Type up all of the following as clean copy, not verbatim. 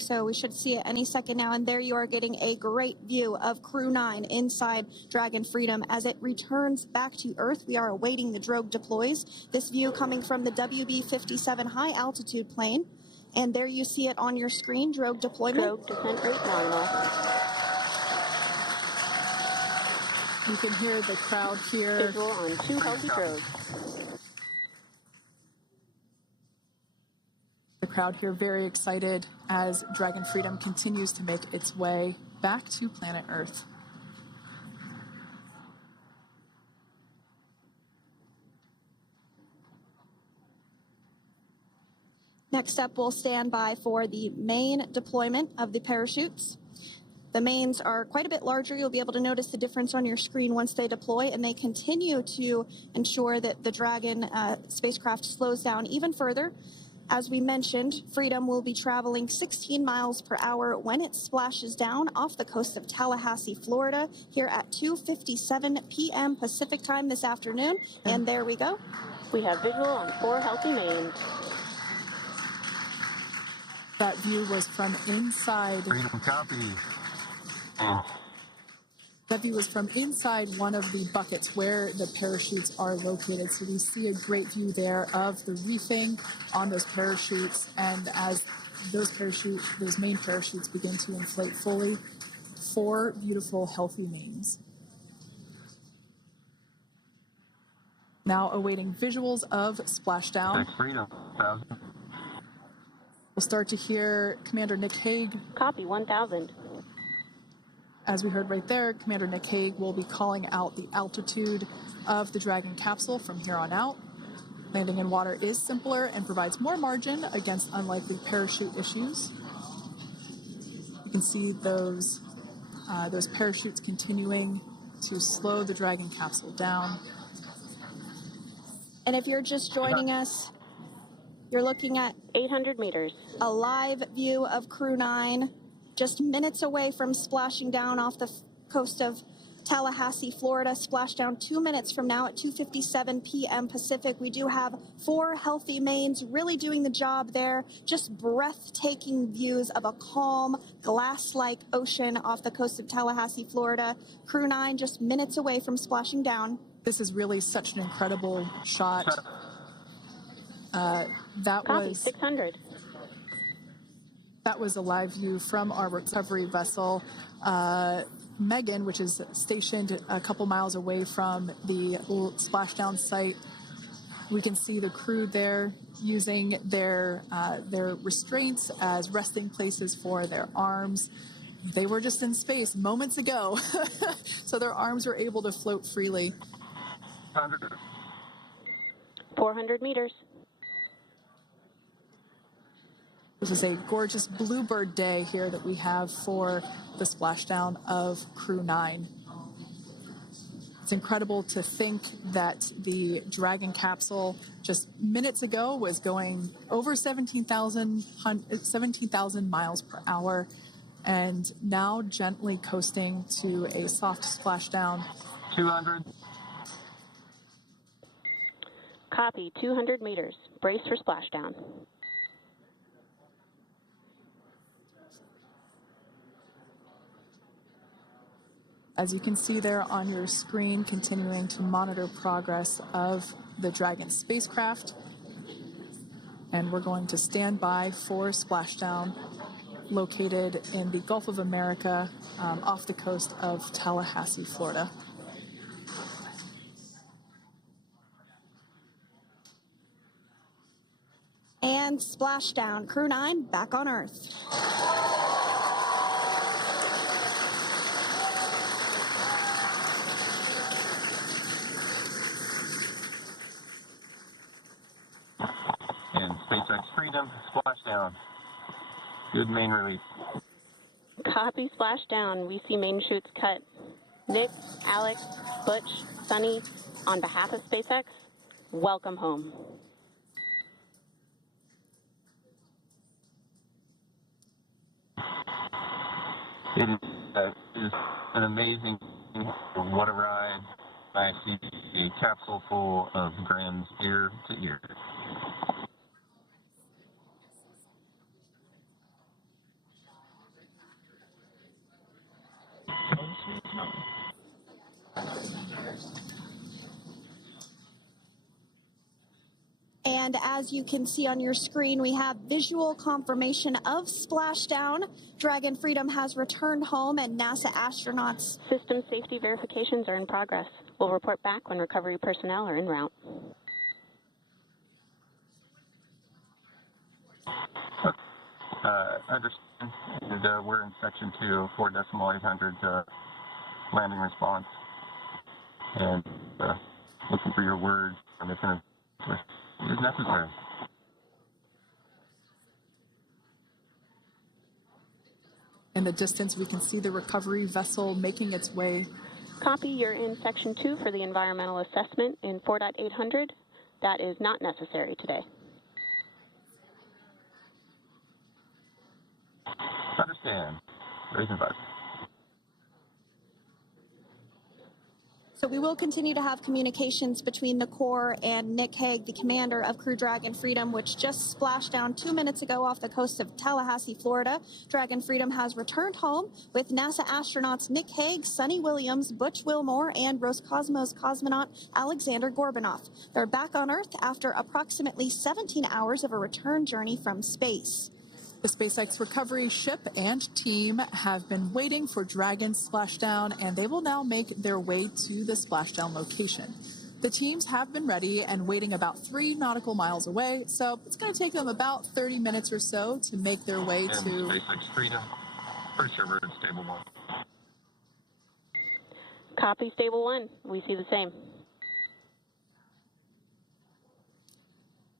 So we should see it any second now. And there you are getting a great view of Crew-9 inside Dragon Freedom as it returns back to Earth. We are awaiting the drogue deploys. This view coming from the WB-57 high altitude plane. And there you see it on your screen, drogue deployment. Drogue descent rate nominal. You can hear the crowd here. Visual on 2 healthy drogues. The crowd here very excited as Dragon Freedom continues to make its way back to planet Earth. Next up, we'll stand by for the main deployment of the parachutes. The mains are quite a bit larger. You'll be able to notice the difference on your screen once they deploy, and they continue to ensure that the Dragon spacecraft slows down even further. As we mentioned, Freedom will be traveling 16 miles per hour when it splashes down off the coast of Tallahassee, Florida, here at 2:57 p.m. Pacific time this afternoon. And there we go. We have visual on 4 healthy mains. That view was from inside. Freedom copy. That view was from inside one of the buckets where the parachutes are located. So we see a great view there of the reefing on those parachutes. And as those main parachutes begin to inflate fully, 4 beautiful, healthy mains. Now awaiting visuals of splashdown. Freedom, 1,000. We'll start to hear Commander Nick Hague. Copy, 1,000. As we heard right there, Commander Nick Hague will be calling out the altitude of the Dragon capsule from here on out. Landing in water is simpler and provides more margin against unlikely parachute issues. You can see those parachutes continuing to slow the Dragon capsule down. And if you're just joining us, you're looking at 800 meters. A live view of Crew-9 just minutes away from splashing down off the coast of Tallahassee, Florida. Splashdown 2 minutes from now at 2:57 p.m. Pacific. We do have 4 healthy mains really doing the job there. Just breathtaking views of a calm, glass-like ocean off the coast of Tallahassee, Florida. Crew-9 just minutes away from splashing down. This is really such an incredible shot. That Copy, was 600. That was a live view from our recovery vessel, Megan, which is stationed a couple miles away from the splashdown site. We can see the crew there using their restraints as resting places for their arms. They were just in space moments ago, so their arms were able to float freely. 400 meters. This is a gorgeous bluebird day here that we have for the splashdown of Crew-9. It's incredible to think that the Dragon capsule just minutes ago was going over 17,000 miles per hour and now gently coasting to a soft splashdown. 200. Copy, 200 meters. Brace for splashdown. As you can see there on your screen, continuing to monitor progress of the Dragon spacecraft. And we're going to stand by for splashdown located in the Gulf of America off the coast of Tallahassee, Florida. And splashdown. Crew-9 back on Earth. And SpaceX Freedom, splashdown. Good main release. Copy, splashdown. We see main chutes cut. Nick, Alex, Butch, Suni, on behalf of SpaceX, welcome home. It is an amazing what a ride. I see a capsule full of grams ear to ear. And as you can see on your screen, we have visual confirmation of splashdown. Dragon Freedom has returned home, and NASA astronauts. System safety verifications are in progress. We'll report back when recovery personnel are en route. Understand. And we're in section 2 of 4.800 landing response. And looking for your words on if it is necessary. In the distance, we can see the recovery vessel making its way. Copy, you're in section 2 for the environmental assessment in 4.800. That is not necessary today. Understand. Raise advice. So we will continue to have communications between the Corps and Nick Hague, the commander of Crew Dragon Freedom, which just splashed down 2 minutes ago off the coast of Tallahassee, Florida. Dragon Freedom has returned home with NASA astronauts Nick Hague, Suni Williams, Butch Wilmore, and Roscosmos cosmonaut Aleksandr Gorbunov. They're back on Earth after approximately 17 hours of a return journey from space. The SpaceX recovery ship and team have been waiting for Dragon's splashdown, and they will now make their way to the splashdown location. The teams have been ready and waiting about 3 nautical miles away, so it's going to take them about 30 minutes or so to make their way to SpaceX Freedom. Pretty sure we're in stable 1. Copy, stable 1. We see the same.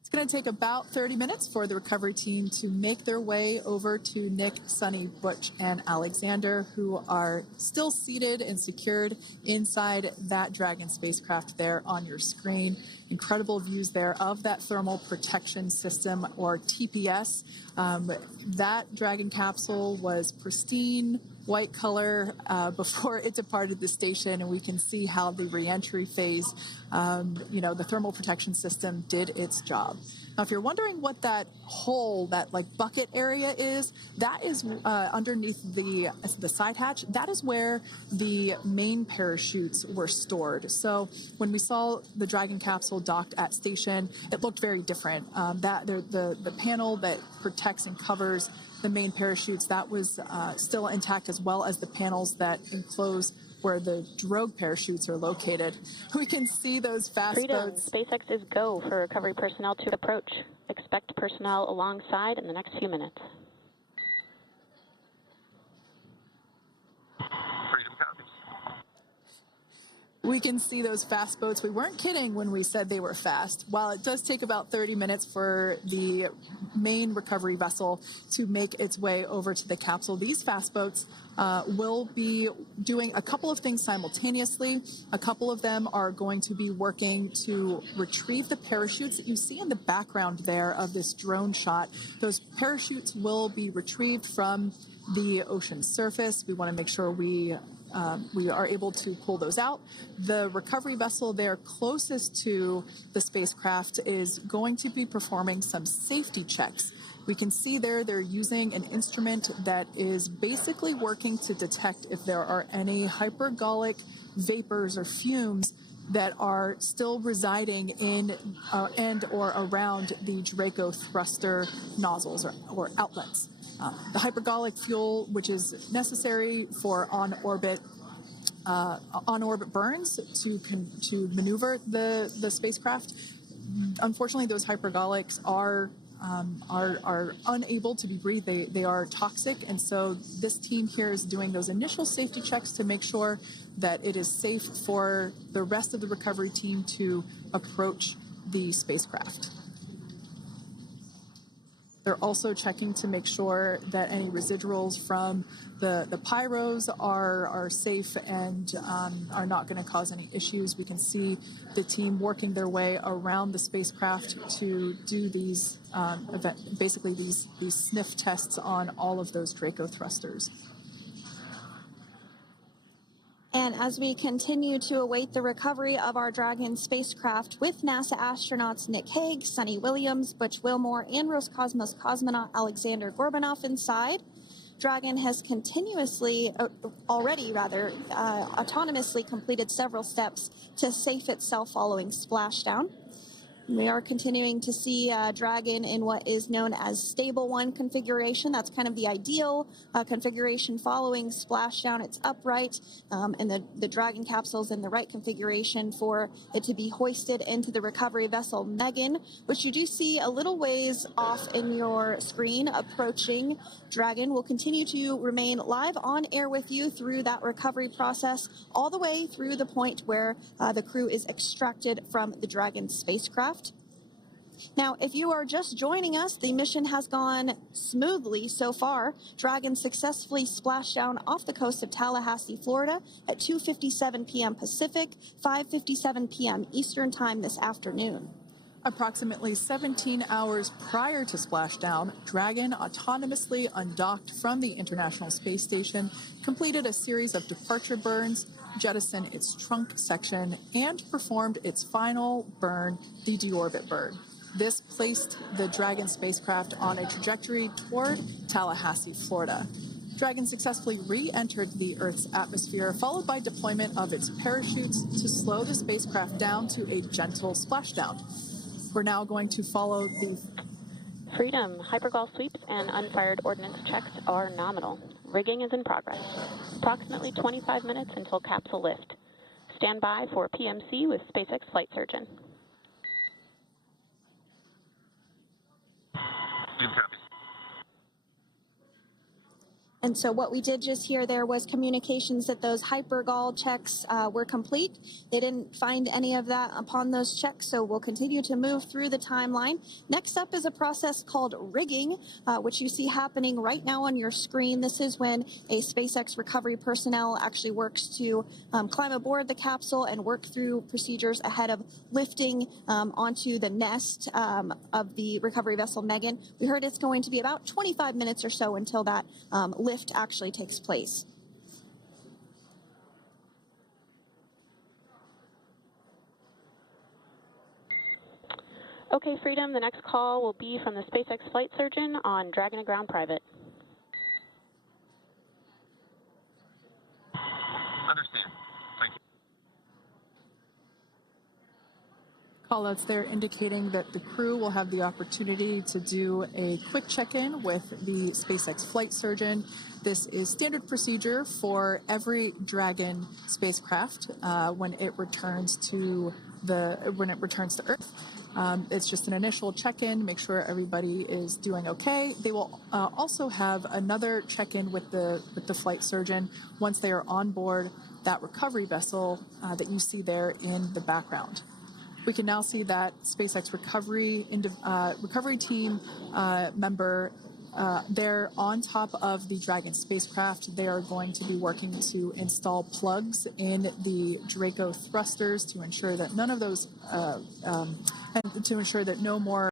It's going to take about 30 minutes for the recovery team to make their way over to Nick, Suni, Butch, and Alexander, who are still seated and secured inside that Dragon spacecraft there on your screen. Incredible views there of that thermal protection system, or TPS. That Dragon capsule was pristine, white color before it departed the station, and we can see how the reentry phase, the thermal protection system did its job. Now, if you're wondering what that hole, that like bucket area is, that is underneath the side hatch. That is where the main parachutes were stored. So when we saw the Dragon capsule docked at station, it looked very different. The panel that protects and covers the main parachutes, that was still intact, as well as the panels that enclose where the drogue parachutes are located. We can see those fast boats. SpaceX is go for recovery personnel to approach. Expect personnel alongside in the next few minutes. Freedom copies. We can see those fast boats. We weren't kidding when we said they were fast. While it does take about 30 minutes for the main recovery vessel to make its way over to the capsule, these fast boats will be doing a couple of things simultaneously. A couple of them are going to be working to retrieve the parachutes that you see in the background there of this drone shot. Those parachutes will be retrieved from the ocean surface. We want to make sure we are able to pull those out. The recovery vessel there closest to the spacecraft is going to be performing some safety checks. We can see there they're using an instrument that is basically working to detect if there are any hypergolic vapors or fumes that are still residing in and or around the Draco thruster nozzles or outlets. The hypergolic fuel, which is necessary for on-orbit burns to maneuver the spacecraft. Unfortunately, those hypergolics are unable to be breathed. They are toxic, and so this team here is doing those initial safety checks to make sure that it is safe for the rest of the recovery team to approach the spacecraft. They're also checking to make sure that any residuals from the pyros are safe and are not going to cause any issues. We can see the team working their way around the spacecraft to do these these sniff tests on all of those Draco thrusters. And as we continue to await the recovery of our Dragon spacecraft with NASA astronauts Nick Hague, Suni Williams, Butch Wilmore, and Roscosmos cosmonaut Aleksandr Gorbunov inside, Dragon has autonomously completed several steps to safe itself following splashdown. We are continuing to see Dragon in what is known as Stable 1 configuration. That's kind of the ideal configuration following splashdown. It's upright, and the Dragon capsule's in the right configuration for it to be hoisted into the recovery vessel Megan, which you do see a little ways off in your screen approaching. Dragon will continue to remain live on air with you through that recovery process, all the way through the point where the crew is extracted from the Dragon spacecraft. Now, if you are just joining us, the mission has gone smoothly so far. Dragon successfully splashed down off the coast of Tallahassee, Florida at 2:57 p.m. Pacific, 5:57 p.m. Eastern Time this afternoon. Approximately 17 hours prior to splashdown, Dragon autonomously undocked from the International Space Station, completed a series of departure burns, jettisoned its trunk section, and performed its final burn, the deorbit burn. This placed the Dragon spacecraft on a trajectory toward Tallahassee, Florida. Dragon successfully re-entered the Earth's atmosphere, followed by deployment of its parachutes to slow the spacecraft down to a gentle splashdown. We're now going to follow the Freedom. Hypergol sweeps and unfired ordnance checks are nominal. Rigging is in progress. Approximately 25 minutes until capsule lift. Stand by for PMC with SpaceX flight surgeon. And so what we did just hear there was communications that those hypergol checks were complete. They didn't find any of that upon those checks, so we'll continue to move through the timeline. Next up is a process called rigging, which you see happening right now on your screen. This is when a SpaceX recovery personnel actually works to climb aboard the capsule and work through procedures ahead of lifting onto the nest of the recovery vessel Megan. We heard it's going to be about 25 minutes or so until that lift actually takes place. Okay, Freedom, the next call will be from the SpaceX flight surgeon on Dragon to Ground Private. Understand. Thank you. callouts there indicating that the crew will have the opportunity to do a quick check-in with the SpaceX flight surgeon. This is standard procedure for every Dragon spacecraft when it returns to Earth. It's just an initial check-in, make sure everybody is doing okay. They will also have another check-in with the flight surgeon once they are on board that recovery vessel that you see there in the background. We can now see that SpaceX recovery team member they're on top of the Dragon spacecraft. They are going to be working to install plugs in the Draco thrusters to ensure that none of those, and to ensure that no more